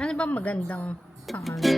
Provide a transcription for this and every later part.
Ano ba magandang pang ano?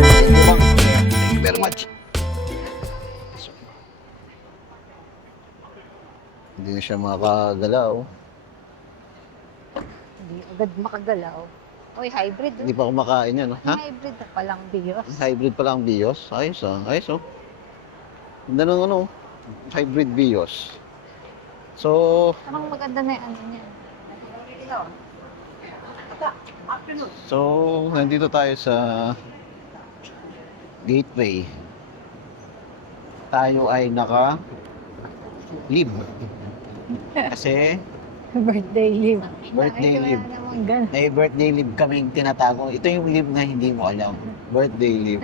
Thank you very much. Hindi na siya makagalaw. Hindi agad makagalaw. Uy, hybrid. Hindi pa kumakain yan. Ha? Hybrid na palang Bios. Hybrid pa lang Bios. Ayos ah. Ayos oh. Ganda ng ano. Hybrid Bios. So, Parang maganda na yung ano niya. nandito tayo sa Gateway. Tayo ay naka-leave. Kasi Birthday leave. Birthday Ay, leave. wala namang ganun. may birthday leave kaming tinatago. Ito yung leave na hindi mo alam. Birthday leave.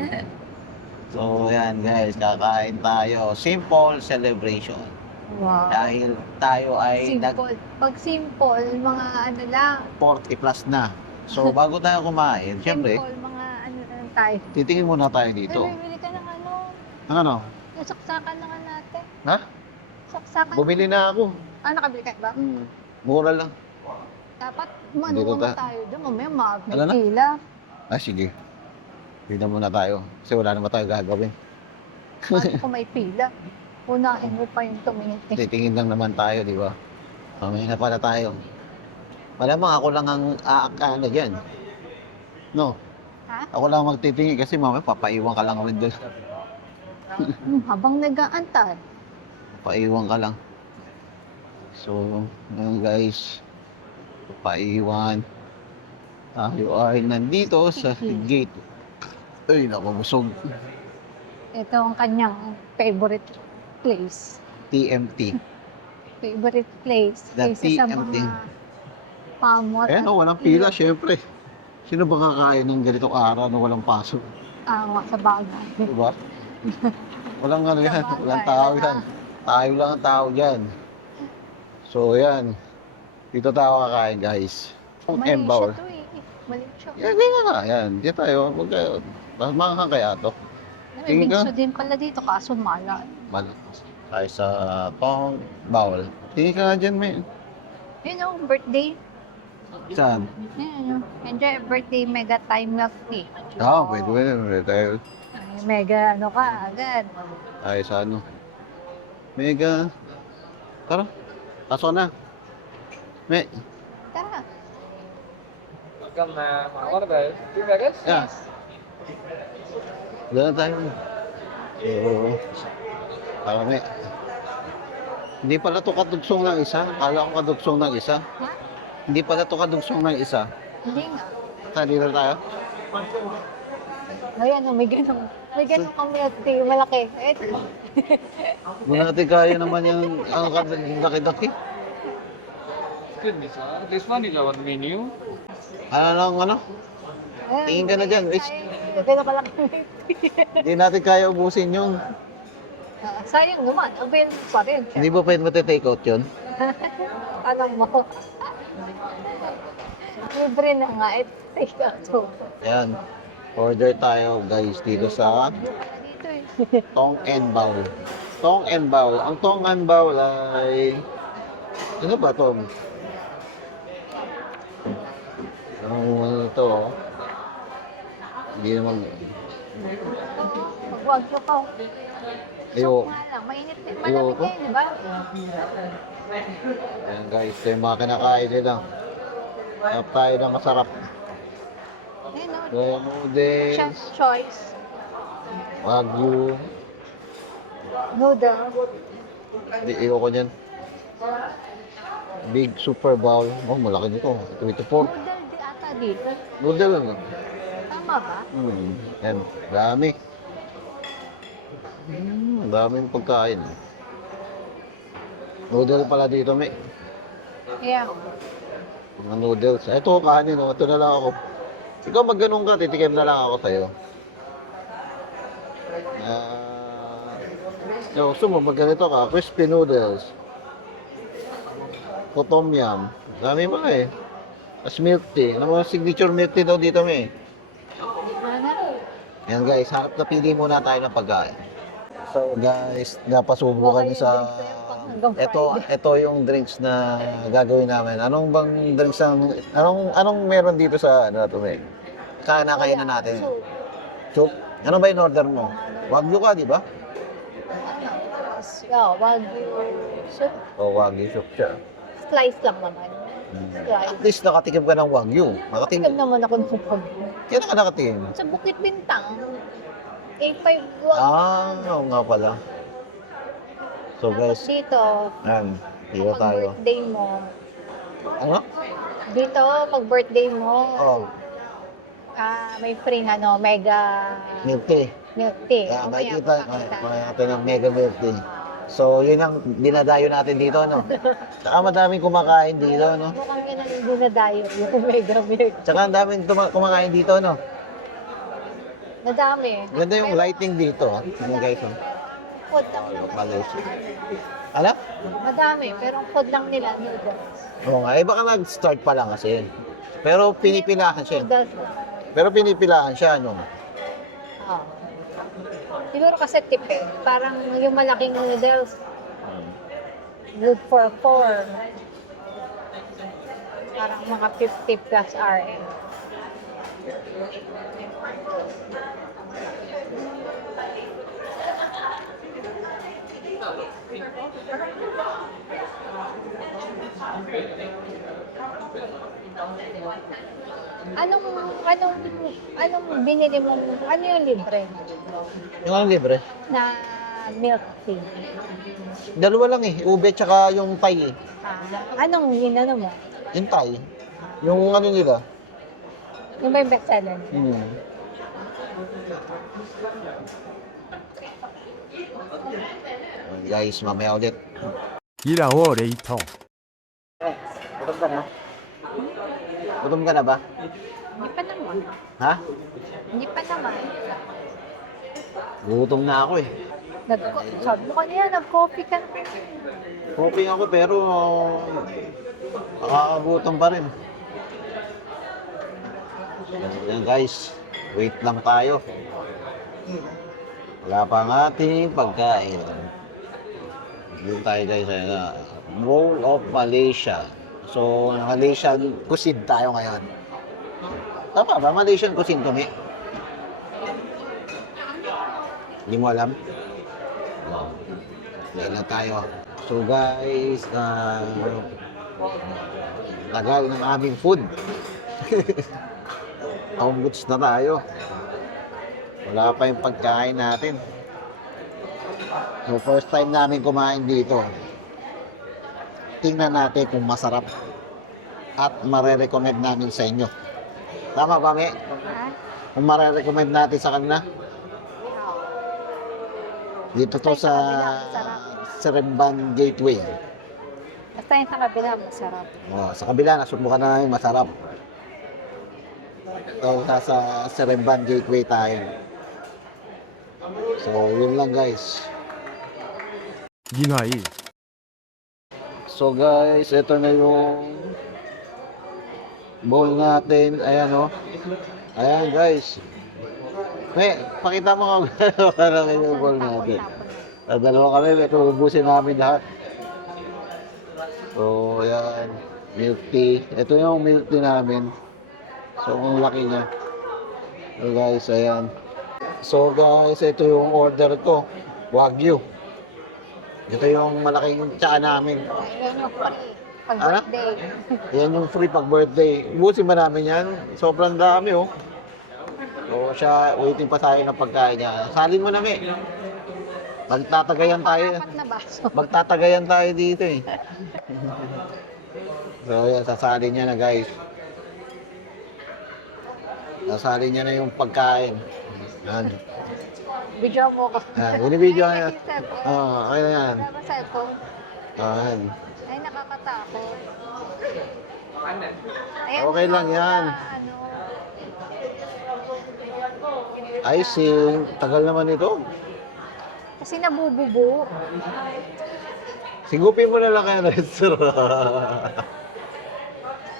So, yan guys. Kakain tayo. Simple celebration. Wow. Dahil tayo ay Simple. Pag simple, mga ano lang. nag-40 plus na. So, bago tayo kumain, syempre, Simple, mga ano lang tayo. titingin muna tayo Ay, dito. bibili ka ng ano. Ang ano? Yung saksakan na nga natin. Ha? Saksakan. Bumili na ako. Ah, nakabili ka ba? Mura lang. Dapat Dito manuwa ta- tayo doon. Mamaya Ano may na? pila. Ah, sige. Pila muna tayo. Kasi wala naman tayo gagawin. Paano kung may pila? Unahin mo pa yung tumingin. Titingin lang naman tayo, di ba? Mamaya na pala tayo. Malamang ako lang ang aakala dyan. No? Ha? Ako lang magtitingin kasi mamaya papaiwan ka lang rin doon. Habang nag-aantay. Papaiwan ka lang. So, ngayon guys, papaiwan. Tayo ay nandito sa gate. Ay, nakabusog. Ito ang kanyang favorite place. TMT. Favorite place. The Kaysa sa TMT. mga pamot. Ayan o, walang pila, syempre. Sino ba kakain ng ganitong araw na walang pasok? Sa bagay. Diba? Walang ano yan, Sabagay, walang tao wala. yan. Tayo lang ang tao dyan. So, yan. Dito tayo kakain, guys. Ang Mali siya Embaur. to eh. Mali siya. Yan, yan nga. Yan. Dito tayo. Mga kaya to. May Tingin ka? bingso din pala dito kaso mala. Tayo sa Tong Bawal. Tingin ka nga dyan, may. Yun know, birthday. Saan? Yan, enjoy birthday mega time milk tea. Pwede tayo. Ay, mega ano ka agad. Tayo sa ano. Mega. Tara. Pasok na. May. Tara. Welcome na mga order. Two baggage? Yeah. Doon na tayo. So, parami. Hindi pala to kadugsong ng isa. Kala ko kadugsong ng isa. Ha? Hindi pala to kadugsong ng isa. Hindi nga. Dito tayo. Ayan, may ganun. May ganun kang milk tea, malaki. Ito. Muna natin kaya naman yung ang laki-laki. Excuse me, sir. This one is our menu. Ano? Ayan, Tingin ka na dyan, Rich. Ganun kalaki milk tea. Hindi natin kaya ubusin yung... Sayang naman, available pa rin. Hindi ba pwede matitake out yun? Ano mo? Libre na nga, take out to. Ayan. Order tayo guys dito sa Dito eh. Tong and Bao. Tong and Bao. Ang Tong and Bao ay... Ano ba to? Ano to? Hindi naman... Magwagyo ka. Ayoko. Nga lang, mainit din. Ayoko. Malamig ngayon, di ba? Ayan guys, ito yung mga kinakain nila. Hanap tayo na masarap. Ayun o. Kaya noodles, Chef's choice. wagyu. Noodle. Hindi, ayoko niyan. Big super bowl. Oh, malaki nito. Ito pork. Noodle di ata dito. Noodle ano? Tama ba? Yan, dami. Daming pagkain. Noodle pala dito, may. Kaya, Mga noodles. Ito, kanin, oh. Ito na lang ako. Ikaw mag-ganun ka, titikim na lang ako sa'yo. Gusto mo, mag-ganito ka. Crispy noodles. Tom yum. Dami mga eh. As milk tea. Ano mga signature milk tea daw dito, may. Yan guys, hanap na pili muna tayo ng pagkain. So guys, napasubo kami sa... Ito yung drinks na gagawin namin. Anong bang drinks ang... Anong meron dito sa ano to, may? Kaya na natin. Soup. Ano ba yung order mo? Wagyu ka, di ba? Wagyu soup. O, Wagyu soup siya. Slice lang naman. At least nakatikim ka ng Wagyu. Nakatikim naman ako ng Wagyu. Kailan ka nakatikim? Sa Bukit Bintang. A5 Oo nga pala. So Tapos guys, dito, yan. Dito pag tayo. birthday mo, Ano? dito, pag birthday mo, Oh, may free na, no, mega milk tea. milk tea. Kaya Mamaya makikita papakita. natin ng mega milk tea. So, yun ang dinadayo natin dito, no? Saka madaming kumakain dito, no? Mukhang yun ang dinadayo, yung mega milk. Saka ang daming kumakain dito, no? Madami. Ganda yung Pero, lighting dito, ha? Yung guys, oh. food lang naman. Malaysia. Ala? Madami, pero ang food lang nila, noodles. Oo nga, baka nag-start pa lang kasi. Pero pinipilahan siya. Noodles. Pero pinipilahan siya, no? Oh. Siguro kasi tipid. Parang yung malaking noodles, good for 4. Parang mga 50 plus RM. Anong binili mo? Ano yung libre Yung ano libre? na milk tea? Dalawa lang eh. Ube tsaka yung Thai eh. Anong ginano mo? Yung Thai. Yung ano nila. Yung may bestseller? Guys, mamaya ulit. イラオレイト Gutom ka na? Gutom ka na ba? Hindi pa naman. Ha? Hindi pa naman. Gutom na ako eh. Sabi mo kanina, nag-coffee ka na. Hoping ako pero nakakagutom pa rin. Yan guys, wait lang tayo. Wala pa ang ating pagkain. Dito tayo guys, Bowl of Malaysia. So, Malaysian cuisine tayo ngayon. Tama ba? Malaysian cuisine to, Mi? Hindi mo alam? No. Dahil na tayo. So guys, tagal ng aming food. Ombuds na tayo. Wala pa yung pagkain natin. So first time namin kumain dito. Tingnan natin kung masarap. At mare-recommend namin sa inyo. Tama ba, Mi? Ha? Kung mare-recommend natin sa kanila. Dito to sa Seremban Gateway. Basta yung sa kabila, masarap. Oh, sa kabila, nasubukan na namin masarap. So, sa Seremban Gateway tayo. So, yun lang guys. ギガイ So guys, ito na yung bowl natin. Ayan o. Ayan guys. May, pakita mo ka parang yung bowl natin. Dalawa kami, may tubusin namin lahat. So, ayan. Milk tea. Ito yung milk tea namin. So, ang laki niya. So guys, ayan. So guys, ito yung order ko. Wagyu. Ito yung malaking tsaa namin. Yan yung free. Pag Ano? birthday. Yan yung free pag birthday. Ubusin ba namin yan? Sobrang dami oh. So siya, waiting pa tayo ng pagkain niya. Salin mo na, Mi. Magtatagayan tayo. Apat na baso. Magtatagayan tayo dito eh. So, yan, sasalin niya na, guys. Sasalin niya na yung pagkain. Yan. Video mo ko. Binibidyo Ay, niya. yung cellphone. Oo, ayun yan. Wala ba cellphone? Ayan. Ay, nakakatakot. Okay lang yan. Ano, I see. Tagal naman ito. kasi nabububo. Sigupin mo na lang kaya restaurant.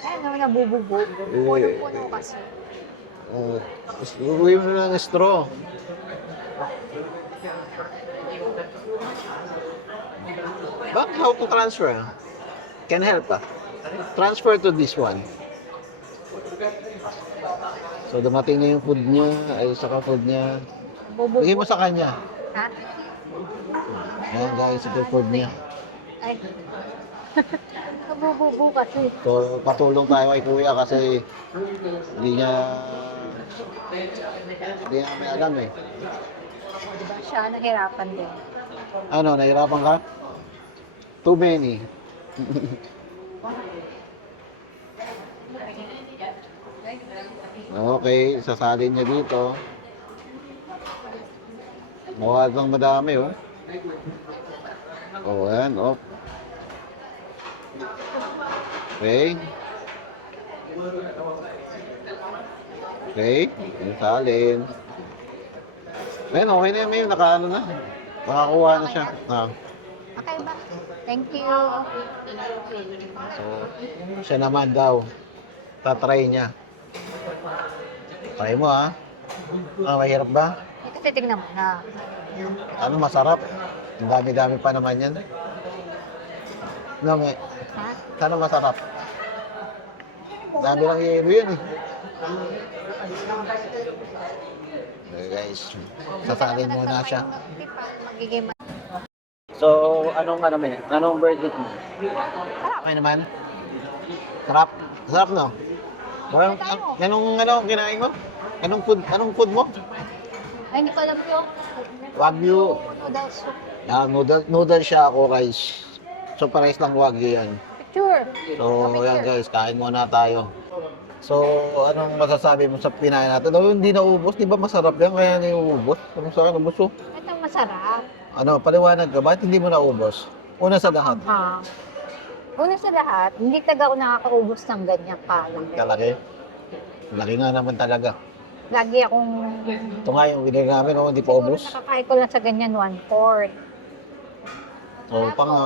Ayun naman nabububo. Puno-puno kasi. Sigupin mo na lang straw. But how to transfer? Can help transfer to this one. So dumating na yung food niya, ay saka food niya. Bububo. Bigay mo sa kanya. Ha? Ayan guys, ito yung food niya. Ay. Nabububo kasi. So patulong tayo kay kuya kasi hindi niya may alam eh. Diba siya, nahirapan din. Ano, nahirapan ka? Too many. Okay, sasalin niya dito. Mawagang madami, oh. Oh, ayan, oh. Okay. Okay, sasalin. Ayan, okay na yun, nakaano na. Nakakuha na siya. Ah. Okay ba? Thank you. So, siya naman daw. Tatry niya. Try mo, ha? Mahirap ba? Eh, kasi tignan mo na. Ano, masarap? Ang dami-dami pa naman yan. No, may. Ha? Sana masarap. Dami lang yelo yan, eh. Okay, guys. Sasalin muna siya. Magiging So, anong birthday mo? Okay naman? Sarap? Sarap, no? Anong kinain mo? Anong food mo? ay, hindi ko alam yung Wagyu. noodles soup. Noodle siya ako, guys. So, pares lang Wagyu yan. Picture. So, yan guys, kain muna tayo. So, anong masasabi mo sa pinain natin? No, hindi naubos. Di ba masarap yan? Kaya naubos. Ano sa akin, ubos? Ito masarap. Ano, paliwanag ka. Bakit hindi mo naubos? Una sa lahat. Ha? Una sa lahat, hindi taga ako nakakaubos ng ganyan kalaki. Kalaki. Laki nga naman talaga. Lagi akong... Ito nga yung binili namin, no? Hindi pa Siguro ubos. nakakain ko lang sa ganyan 1/4. So, pa nga.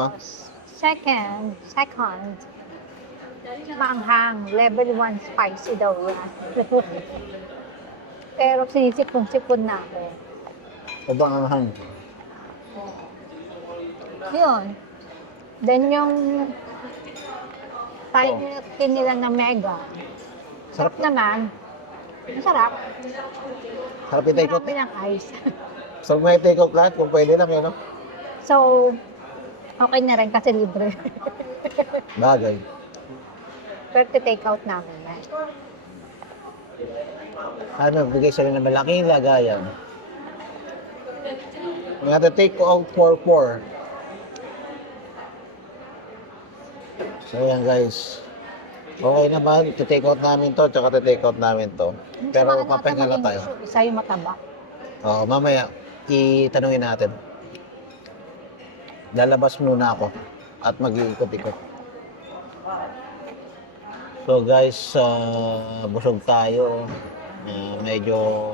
Second, maanghang, level 1 spicy daw yan. Pero sinisipon-sipon na ako. Ito ang anghang. Yun. Then yung tayo nila na mega. Sarap naman. Masarap. Sarap yung take out. Marami ng ice. Sarap may take out lahat kung pwede lang yun, no? So, okay na rin kasi libre. Bagay. Pero take out namin na. Ano, bigay sila ng malaking lagayan. We have to take out for 4. So yan guys. Okay naman, take out namin to, tsaka take out namin to. Pero papahinga lang tayo. Isa yung mataba. Oo, mamaya, itanungin natin. Lalabas muna ako at mag-iikot-ikot. So guys, busog tayo. Medyo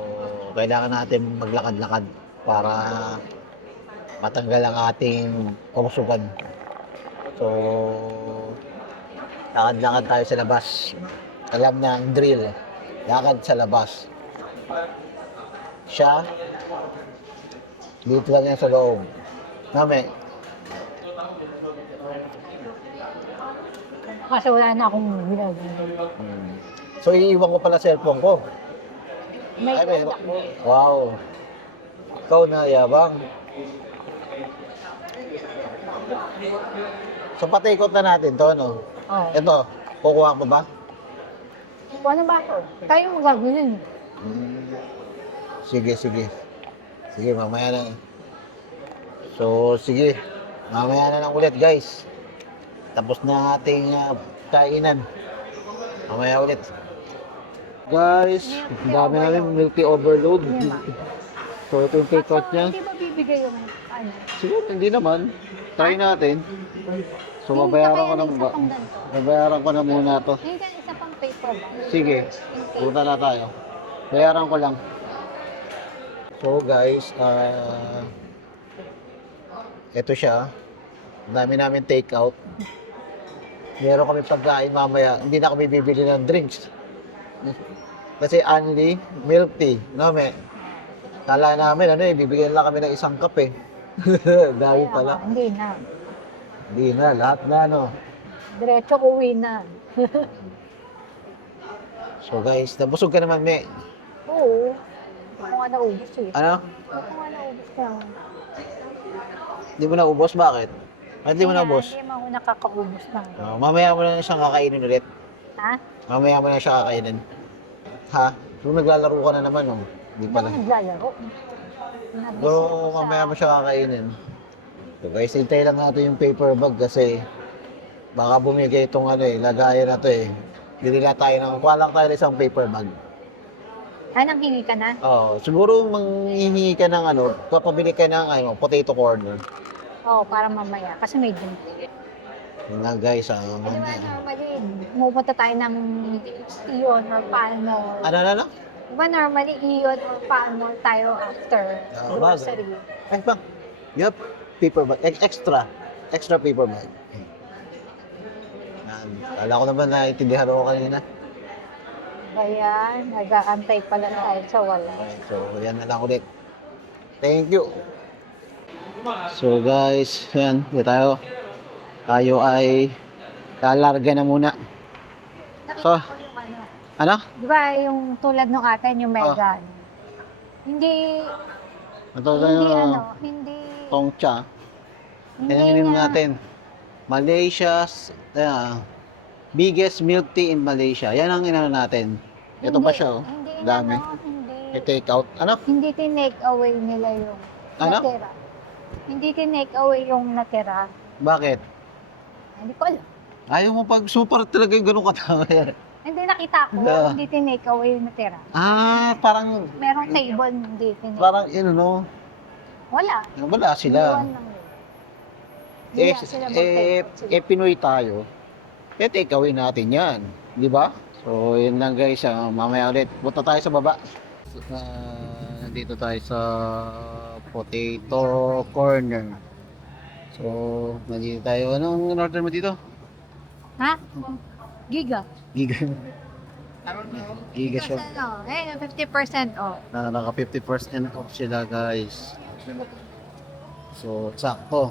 kailangan natin maglakad-lakad para matanggal ang ating kabusugan. So, lakad-lakad tayo sa labas. Alam na ang drill. Lakad sa labas. Siya, dito lang yan sa loob. Mami, Kasi wala na akong ginagawa. so iiwan ko pala cellphone ko. May Ay, meron. Wow. Ikaw na, yabang. So, patikot na natin to, no? Oh. Ito, kukuha ko ba? Ano ba ako? Tayo mo gagawin. Sige, sige. Sige, mamaya na. So, sige. Mamaya na lang ulit, guys. Tapos na ating kainan. Mamaya ulit. Guys, ang dami namin milk tea overload. So, ito yung take out niya. Hindi ba bibigay yung ano? Siguro, hindi naman. Try natin. So, Hindi babayaran kaya ko na ng isa pang ganito. babayaran ko na muna to. Hindi ka isa pang paper ba? Sige, punta na tayo. Bayaran ko lang. So guys, ito siya. Ang dami namin take out. Meron kami pagkain mamaya. Hindi na kami bibili ng drinks. Kasi only milk tea. No, me? Kala namin, bibigyan lang kami ng isang kape. Dami Kaya pala. nga, hindi na. Hindi na, lahat na, no? Diretso uwi na. So guys, nabusog ka naman, me. Oo. Ako nga naubos eh. Ano? Ako nga naubos ka. Hindi mo naubos? Bakit? Bakit hindi mo naubos? Hindi mo ako nakakaubos na. Mamaya mo na siyang kakainin ulit. Ha? Mamaya mo na siya kakainin. Ha? Kung naglalaro ka na naman, oh. Hindi Hindi pala. ako naglalaro. Pero mamaya mo siya kakainin. So guys, hintay lang natin yung paper bag kasi baka bumigay itong lagayan na to eh. Binila tayo ng, kuha lang tayo ng isang paper bag. Anong hingi ka na? Oo, siguro manghihingi ka ng papabili ka ng potato corner. Oo, para mamaya. Kasi may drink. Yun nga guys, Di ba normally, pumunta tayo ng Ion or Palmol. Ano? Di ba normally, Ion or Palmol tayo after grocery? Ay, bang. Yup, paper bag. Extra paper bag. Kala ko naman naintindihan ako kanina. Kaya, nag-aantay pala tayo sa wala. So, yan na lang ulit. Thank you. So guys, yan, dito tayo. Tayo ay lalarga na muna. So, Nakita ko yung ano. ano? Di ba yung tulad nung atin, yung Mega? Hindi, Ito hindi, Tongcha. hindi Yan ang ininom niya- natin. Malaysia's biggest milk tea in Malaysia. Yan ang ininom natin. Ito pa siya, oh. Hindi, Dami. hindi. May take out. Ano? Hindi tinake away nila yung Ano? natira. Hindi tinake away yung natira. Bakit? Hindi ko alam. Ayaw mo pag super talaga yung ganun katawa yan. Hindi nakita ko, Yeah. hindi tinake away yung natira. Parang, Merong table, hindi tinake. parang yun, no? Wala. Wala sila. Iwan lang yun. Hindi nga sila mag-take out. Pinoy tayo. Take away natin yan. Di ba? So, yun lang guys. Mamaya ulit. Punta tayo sa baba. Nandito tayo sa potato corner. So, nandito tayo. Anong in-order mo dito? Ha? Giga. Giga. Giga siya. Ano? 50% off. Naka 50% off sila guys. So, sakto.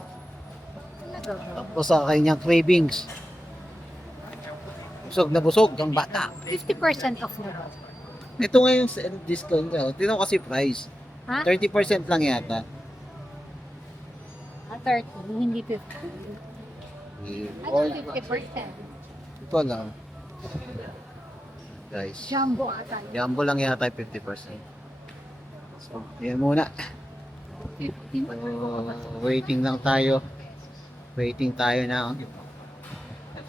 Tapos sa kanyang cravings. Busog na busog ang bata. 50% off na ba? Ito ngayon discount ka. Tingnan ko kasi price. Ha? 30% lang yata. 30, hindi 50. Or Ano 50%? ito lang. Guys. Jumbo ata. Jumbo lang yata 50%. So, yan muna. So, waiting lang tayo. Waiting tayo na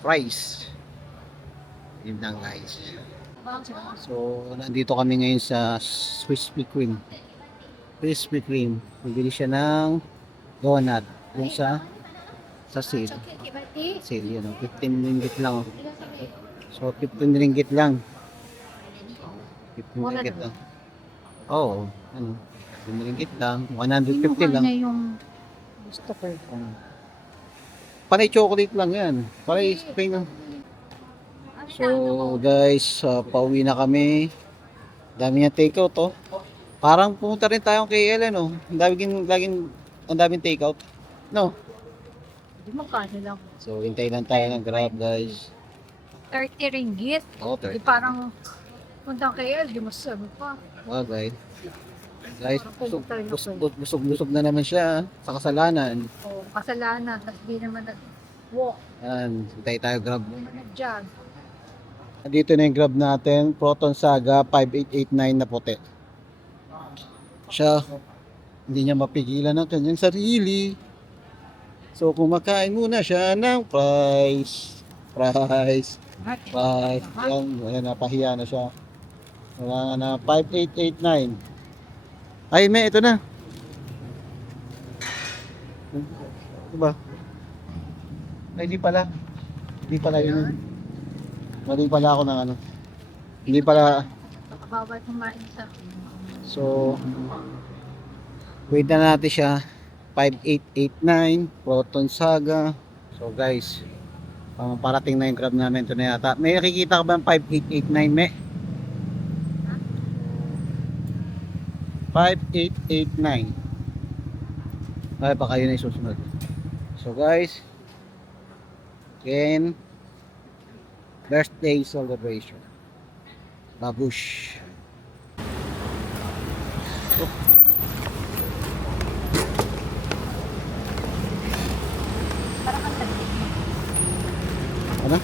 price. Yun lang guys. So, nandito kami ngayon sa Krispy Kreme. Krispy Kreme. Bibili siya ng donut. Yung sa sale. Sale yun. 15 ringgit lang. So, 15 ringgit lang. 15 ringgit lang. Oo. Ano? 15 ringgit lang. 150 lang. na yung gusto ko. Panay chocolate lang yan. Panay spring lang. So guys, pauwi na kami. Dami niya takeout oh. Parang pumunta rin tayong KL ano. Ang daming takeout. No. Hindi magkano lang. So hintay lang tayo ng Grab guys. 30 ringgit. Oh, Di 30. parang puntang KL, di masasabi pa. Okay. Guys, busog na naman siya sa kasalanan. O, kasalanan. Tapos di naman nag-walk. Yan, hintay tayo Grab. Di naman nag-jog. Dito na yung Grab natin, Proton Saga 5889 na puti. Siya, hindi niya mapigilan ng kanyang sarili. So kumakain muna siya ng fries. Surprise. Bye. Ayan, napahiya na siya. Wala na, 5889. Ay, may, ito na. Diba? Ay, di pala. Di pala yun. Mali pala ako ng ano. Hindi pala. Bawal kumain sa... So, wait na natin siya. 5889, Proton Saga. So guys, parating na yung crab namin. Ito na yata. May nakikita ka ba ng 5889, me? 5889. Ay, baka yun ay susunod. So guys, again, birthday celebration. Babush. Ano?